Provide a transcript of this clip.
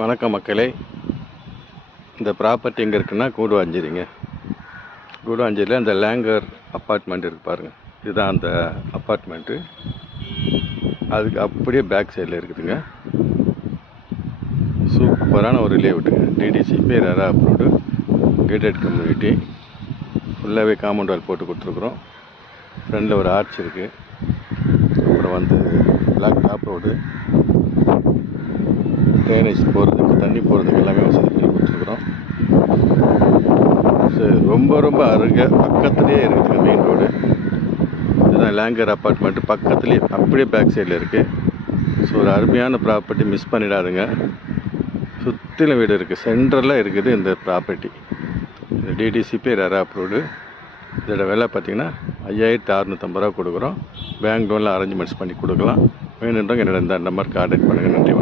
வணக்கம் மக்களே. இந்த ப்ராப்பர்ட்டி எங்கே இருக்குன்னா கூடுவாஞ்சேரிங்க. கூடுவாஞ்சேரியில் அந்த லேங்கர் அப்பார்ட்மெண்ட் இருக்குது பாருங்கள். இதுதான் அந்த அப்பார்ட்மெண்ட்டு. அதுக்கு அப்படியே பேக் சைடில் இருக்குதுங்க. சூப்பரான ஒரு லேஅவுட்டுங்க. டிடிசி பேர் ரெரா அப்ரூவ்டு கேட்டட் கம்யூனிட்டி. ஃபுல்லாகவே காம்பவுண்ட் வால் போட்டு கொடுத்துருக்குறோம். ஃப்ரண்டில் ஒரு ஆர்ச் இருக்குது. அப்புறம் பிளாக் டாப் ரோடு, ட்ரைனேஜ் போகிறதுக்கு, தண்ணி போகிறதுக்கு எல்லாமே வசதி பண்ணி கொடுத்துருக்குறோம். ரொம்ப ரொம்ப பக்கத்துலேயே இருக்குதுங்க மெயின் ரோடு. இதுதான் லேங்கர் அப்பார்ட்மெண்ட்டு. பக்கத்துலேயே அப்படியே பேக் சைடில் இருக்குது. ஸோ ஒரு அருமையான ப்ராப்பர்ட்டி, மிஸ் பண்ணிடாதுங்க. சுற்றிலும் வீடு இருக்குது. சென்ட்ரலில் இருக்குது இந்த ப்ராப்பர்ட்டி. இந்த டிடிசிபி ரெரா அப்ரூவ்டு. இதோட விலை பார்த்திங்கன்னா 5650 ரூபா கொடுக்குறோம். பேங்க் லோனில் அரேஞ்ச்மெண்ட்ஸ் பண்ணி கொடுக்கலாம். வேணுன்றவங்க என்னோட இந்த நம்பருக்கு கான்டாக்ட் பண்ணுங்கள். நன்றி.